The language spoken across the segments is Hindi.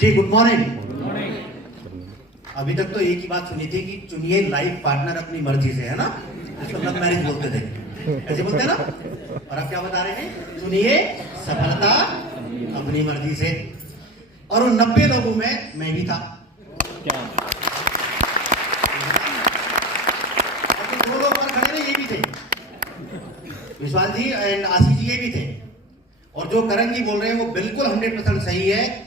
जी गुड मॉर्निंग। अभी तक तो एक ही बात सुनी थी कि चुनिए लाइफ पार्टनर अपनी मर्जी से, है ना? इसको लव मैरिज बोलते थे, ऐसे बोलते हैं ना? और अब क्या बता रहे हैं? चुनिए सफलता अपनी मर्जी से। और उन 90 लोगों में मैं भी था। क्या? दो लोग और खड़े ना, ये भी थे, विश्वास जी एंड आशीष जी, ये भी थे। और जो करण जी बोल रहे हैं वो बिल्कुल 100% सही है।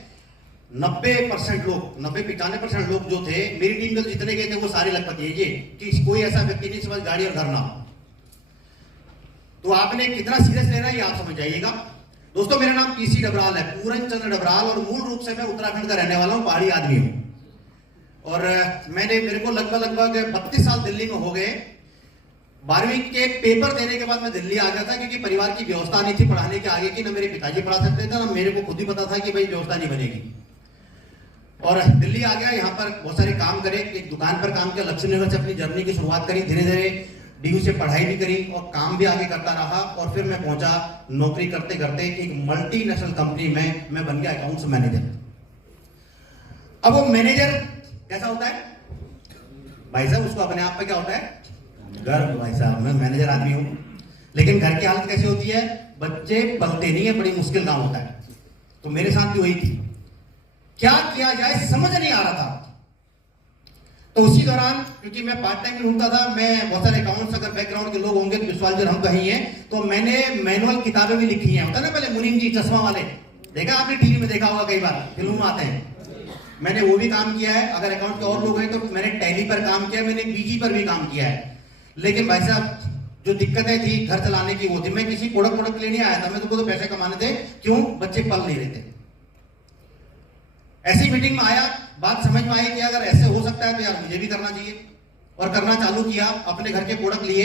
90% लोग, 90-95% लोग जो थे मेरी टीम में, जितने गए थे वो सारे लखपति है। ये कि कोई ऐसा व्यक्ति नहीं समझ गाड़ी और घर ना हो। तो आपने कितना सीरियस लेना है ये आप समझ जाइएगा। दोस्तों मेरा नाम पीसी डबराल है, पूरन चंद्र डबराल, और मूल रूप से मैं उत्तराखंड का रहने वाला हूँ, पहाड़ी आदमी हूँ। और मेरे को लगभग 32 साल दिल्ली में हो गए। 12वीं के पेपर देने के बाद मैं दिल्ली आ गया था, क्योंकि परिवार की व्यवस्था नहीं थी पढ़ाने के आगे की। ना मेरे पिताजी पढ़ा सकते थे, ना मेरे को खुद ही पता था कि भाई व्यवस्था नहीं बनेगी। और दिल्ली आ गया, यहाँ पर बहुत सारे काम करे, एक दुकान पर काम किया, लक्ष्मी नगर से अपनी जर्नी की शुरुआत करी। धीरे धीरे डीयू से पढ़ाई भी करी और काम भी आगे करता रहा। और फिर मैं पहुंचा नौकरी करते करते एक मल्टीनेशनल कंपनी में, मैं बन गया अकाउंट्स मैनेजर। अब वो मैनेजर कैसा होता है भाई साहब? उसको अपने आप पे क्या होता है? गर्व। भाई साहब मैं मैनेजर आदमी हूं, लेकिन घर की हालत कैसी होती है? बच्चे पलते नहीं है, बड़ी मुश्किल काम होता है। तो मेरे साथ भी वही थी, क्या किया जाए समझ नहीं आ रहा था। तो उसी दौरान, क्योंकि मैं पार्ट टाइम ढूंढता था, मैं बहुत सारे अकाउंट्स, अगर बैकग्राउंड के लोग होंगे तो विश्वास जी हम कहीं हैं, तो मैंने मैनुअल किताबें भी लिखी हैं। होता है ना पहले मुनीम जी चश्मा वाले, देखा आपने टीवी में देखा होगा, कई बार फिल्म में आते हैं। मैंने वो भी काम किया है। अगर अकाउंट के और लोग हैं तो मैंने टैली पर काम किया, मैंने बीजी पर भी काम किया है। लेकिन भाई साहब जो दिक्कतें थी घर चलाने की वो थी। मैं किसी प्रोडक्ट के लिए नहीं आया था, मैं तो पैसे कमाने थे। क्यों? बच्चे पल नहीं रहे थे। ऐसी मीटिंग में आया, बात समझ में आई कि अगर ऐसे हो सकता है तो यार मुझे भी करना चाहिए। और करना चालू किया, अपने घर के प्रोडक्ट लिए।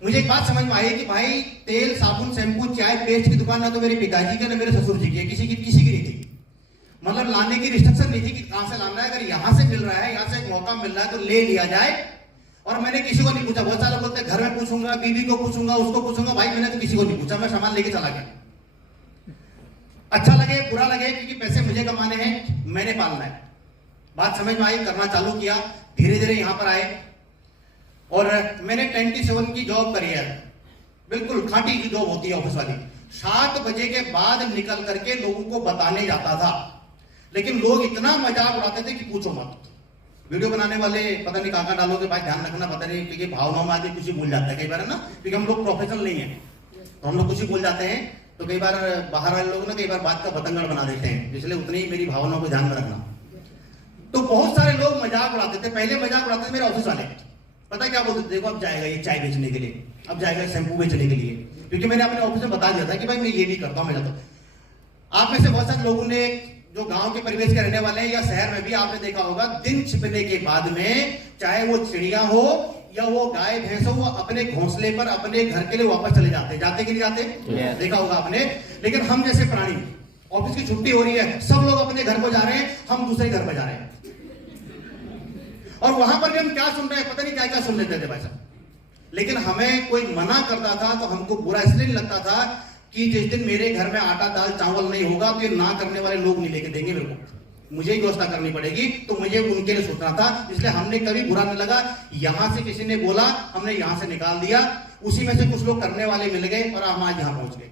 मुझे एक बात समझ में आई कि भाई तेल, साबुन, शैम्पू, चाय, पेस्ट की दुकान ना तो मेरे पिताजी की ना मेरे ससुर जी की, किसी की नहीं थी। मतलब लाने की रिस्ट्रिक्शन नहीं थी कि कहां से लाना है। अगर यहां से मिल रहा है, यहां से एक मौका मिल रहा है तो ले लिया जाए। और मैंने किसी को नहीं पूछा। बहुत सारे बोलते हैं घर में पूछूंगा, बीवी को पूछूंगा, उसको पूछूंगा। भाई मैंने तो किसी को नहीं पूछा, मैं सामान लेके चला गया। अच्छा लगे बुरा लगे, क्योंकि पैसे मुझे कमाने हैं, मैंने पालना है। बात समझ में आई, करना चालू किया। धीरे धीरे यहां पर आए और मैंने 27 की जॉब करी है। बिल्कुल खाटी की जॉब होती है ऑफिस वाली। 7 बजे के बाद निकल करके लोगों को बताने जाता था। लेकिन लोग इतना मजाक उड़ाते थे कि पूछो मत। वीडियो बनाने वाले पता नहीं कहां डालोगे भाई, ध्यान रखना, पता नहीं, क्योंकि भावनाओं में आदमी कुछ ही भूल जाता है कई बार, है ना? क्योंकि हम लोग प्रोफेशनल नहीं है तो हम लोग कुछ ही भूल जाते हैं। तो कई बार बाहर वाले लोग ना कई बार बात का बतंगड़ बना देते हैं, इसलिए उतनी ही मेरी भावनाओं को ध्यान में रखना। तो बहुत सारे लोग मजाक उड़ाते थे। पहले मजाक उड़ाते थे मेरे ऑफिस वाले। पता क्या बोलते थे? देखो अब जाएगा ये चाय बेचने के लिए, अब जाएगा शैम्पू बेचने के लिए। क्योंकि मैंने अपने ऑफिस में बता दिया था कि भाई मैं ये भी करता हूं, मैं जाता हूं। आप में से बहुत सारे लोगों ने जो गांव के परिवेश के रहने वाले हैं या शहर में भी आपने देखा होगा, दिन छिपने के बाद में चाहे वो चिड़िया हो या वो गाय भैंस हो, वो अपने घोंसले पर अपने घर के लिए वापस चले जाते कि नहीं जाते? देखा होगा आपने। लेकिन हम जैसे प्राणी, ऑफिस की छुट्टी हो रही है, सब लोग अपने घर को जा रहे हैं, हम दूसरे घर पर जा रहे हैं। और वहां पर भी हम क्या सुन रहे हैं? पता नहीं क्या क्या सुन लेते थे भाई साहब। लेकिन हमें कोई मना करता था तो हमको बुरा इसलिए नहीं लगता था कि जिस दिन मेरे घर में आटा दाल चावल नहीं होगा तो ये ना करने वाले लोग नहीं लेके देंगे मेरे को, मुझे व्यवस्था करनी पड़ेगी। तो मुझे उनके लिए सोचना था, इसलिए हमने कभी बुरा नहीं लगा। यहां से किसी ने बोला, हमने यहां से निकाल दिया। उसी में से कुछ लोग करने वाले मिल गए और हम आज यहां पहुंच गए।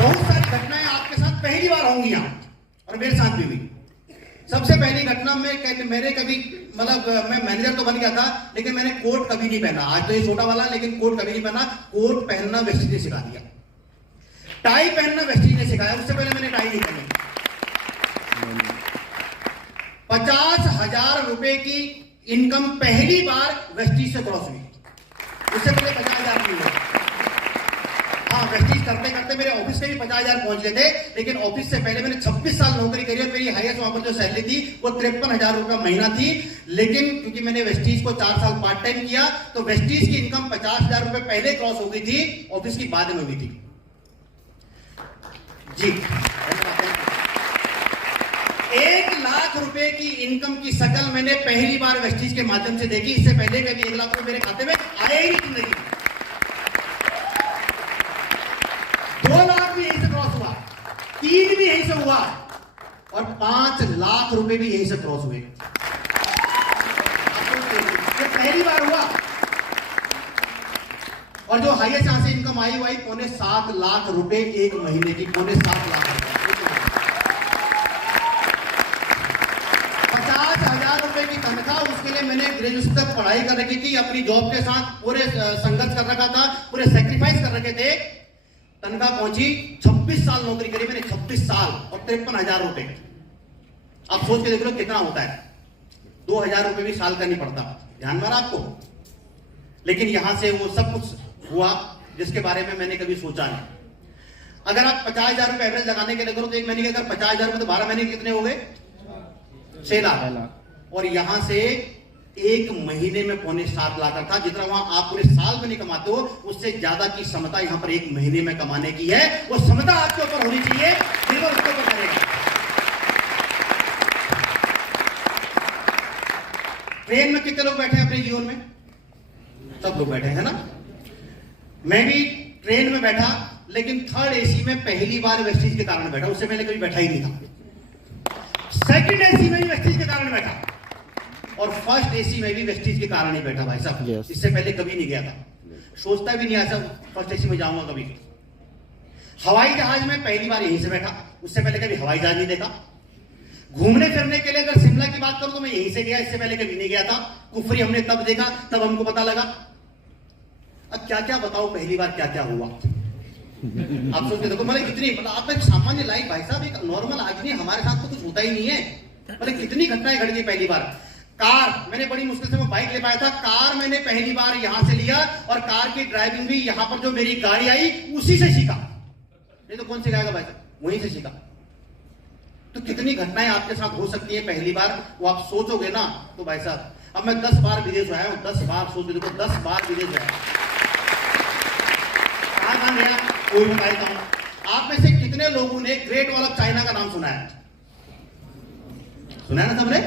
बहुत सारी घटनाएं आपके साथ पहली बार होंगी यहां, और मेरे साथ भी हुई। सबसे पहली घटना में मेरे कभी, मतलब मैं मैनेजर तो बन गया था, लेकिन मैंने कोट कभी नहीं पहना। आज तो ये छोटा वाला, लेकिन कोट कभी नहीं पहना। कोट पहनना वेस्टीज ने सिखा दिया, टाई पहनना वेस्टीज ने सिखाया। उससे पहले मैंने टाई नहीं पहनी। 50,000 रुपए की इनकम पहली बार वेस्टीज से क्रॉस हुई। उससे पहले 50,000 नहीं हुआ। हाँ, वेस्टीज करते करते मेरे ऑफिस से भी 50,000 पहुंच गए थे। लेकिन ऑफिस से पहले मैंने 26 साल नौकरी करी और मेरी हाईएस्ट वहां पर जो सैलरी थी वो 53,000 रुपया महीना थी। लेकिन क्योंकि मैंने वेस्टीज को 4 साल पार्ट टाइम किया, तो वेस्टीज की इनकम 50,000 रुपए पहले क्रॉस हो गई थी, ऑफिस की बाद में हुई थी। जी, 1 लाख रुपए की इनकम की शकल मैंने पहली बार वेस्टीज के माध्यम से देखी। इससे पहले कभी 1 लाख रुपए मेरे खाते में आए ही नहीं जिंदगी। 2 लाख 3 भी यहीं से हुआ और 5 लाख रुपए भी यहीं से क्रॉस हुए। ये पहली बार हुआ। और जो हाईएस्ट यहां से इनकम आई हुई 7.25 लाख रुपए एक महीने की, 7.25 लाख रुपए। 50,000 रुपए की तनख्वाह, उसके लिए मैंने ग्रेजुएशन तक पढ़ाई कर रखी थी, अपनी जॉब के साथ पूरे संघर्ष कर रखा था, पूरे सेक्रीफाइस कर रखे थे। तनख्वाह पहुंची, 26 साल नौकरी करी मैंने, 26 साल और 53,000 रुपए। आप सोच के देख लो कितना होता है। 2,000 रुपए भी साल का नहीं पड़ता, ध्यान मारा आपको। लेकिन यहां से वो सब कुछ हुआ जिसके बारे में मैंने कभी सोचा नहीं। अगर आप 50,000 रुपए एवरेज लगाने के लिए करो तो एक महीने के अगर 50,000 रुपए तो 12 महीने कितने हो गए? 6 लाख। और यहां से एक महीने में 7.25 लाख था। जितना वहां आप पूरे साल में नहीं कमाते हो, उससे ज्यादा की क्षमता यहां पर एक महीने में कमाने की है। वो क्षमता आपके ऊपर होनी चाहिए, निर्भर उसके ऊपर करेगा। ट्रेन में कितने लोग बैठे हैं अपने जीवन में? सब लोग बैठे हैं ना। मैं भी ट्रेन में बैठा, लेकिन 3rd एसी में पहली बार वेस्टीज के कारण बैठा, उससे पहले कभी बैठा ही नहीं था। 2nd एसी में भी वेस्टीज के कारण बैठा और 1st एसी में भी वेस्टीज के कारण ही बैठा भाई साहब। इससे पहले कभी नहीं गया था, सोचता भी नहीं ऐसा 1st एसी में जाऊंगा कभी। हवाई जहाज में पहली बार यहीं से बैठा, उससे पहले कभी हवाई जहाज नहीं देखा। घूमने फिरने के लिए अगर शिमला की बात करूं तो मैं यहीं से गया, इससे पहले कभी नहीं गया था। कुफरी हमने तब देखा, तब हमको पता लगा। अब क्या क्या बताओ पहली बार क्या क्या हुआ। आप सोच के देखो, मतलब कितनी, मतलब आप एक सामान्य लाइफ भाई साहब, एक नॉर्मल आदमी, हमारे साथ तो कुछ होता ही नहीं है। मतलब कितनी घटनाएं घट गई पहली बार। कार, मैंने बड़ी मुश्किल से मैं बाइक ले पाया था। कार मैंने पहली बार यहां से लिया और कार की ड्राइविंग भी यहां पर जो मेरी गाड़ी आई उसी से सीखा। नहीं तो कौन सिखाएगा भाई साहब, वहीं से सीखा। तो कितनी घटनाएं आपके साथ हो सकती है पहली बार, वो आप सोचोगे ना तो भाई साहब। अब मैं 10 बार विदेश आया हूं, 10 बार, सोच देखो 10 बार विदेश आया। कहां गया कोई बताता हूं। आप में से कितने लोगों ने ग्रेट वॉल ऑफ चाइना का नाम सुना है? सुना है ना सबने?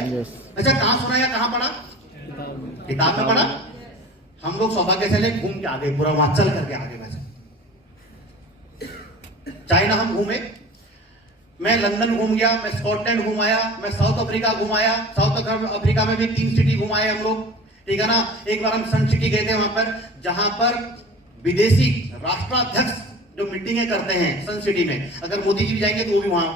अच्छा, कहां सुना या कहां पढ़ा? किताब में पढ़ा। हम लोग सौभाग्य से घूम के आगे, पूरा वहां चल करके आगे। वैसे चाइना हम घूमे, मैं लंदन घूम गया, मैं स्कॉटलैंड घूम आया, मैं साउथ अफ्रीका घूम आया। साउथ अफ्रीका में भी 3 सिटी घुमाए हम लोग, ठीक है ना। एक बार हम सन सिटी गए थे, वहां पर जहां पर विदेशी राष्ट्राध्यक्ष जो मीटिंगें करते हैं सन सिटी में, अगर मोदी जी भी जाएंगे तो वो भी वहां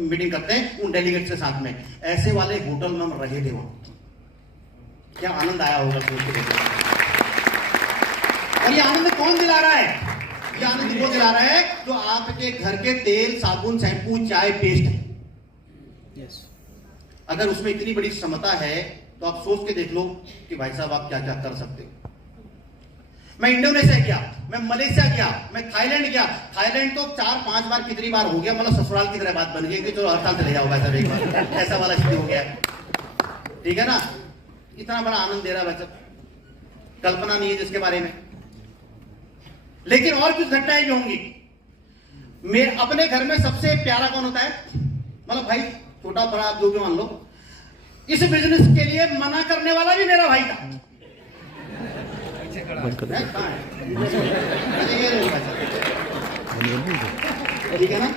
मीटिंग करते हैं उन डेलीगेट्स के साथ में। ऐसे वाले होटल में हम रहे थे वहां। क्या आनंद आया होगा सोच के। और ये आनंद कौन दिला रहा है? ये आनंद वो दिला रहा है जो आपके घर के तेल, साबुन, शैम्पू, चाय, पेस्ट है। अगर उसमें इतनी बड़ी क्षमता है तो आप सोच के देख लो कि भाई साहब आप क्या क्या कर सकते हो। मैं इंडोनेशिया गया, मैं मलेशिया गया, मैं थाईलैंड गया। थाईलैंड तो 4-5 बार, कितनी बार हो गया, मतलब ससुराल की तरह बात बन गई कि चलो हर साल चले जाओगा सब एक बार, ऐसा वाला स्थिति हो गया, ठीक है ना। इतना बड़ा आनंद दे रहा है वैसे कल्पना नहीं है जिसके बारे में। लेकिन और कुछ घटनाएं भी होंगी। मेरे अपने घर में सबसे प्यारा कौन होता है? मतलब भाई छोटा बड़ा जो भी मान लो, इस बिजनेस के लिए मना करने वाला भी मेरा भाई था। ठीक है ना।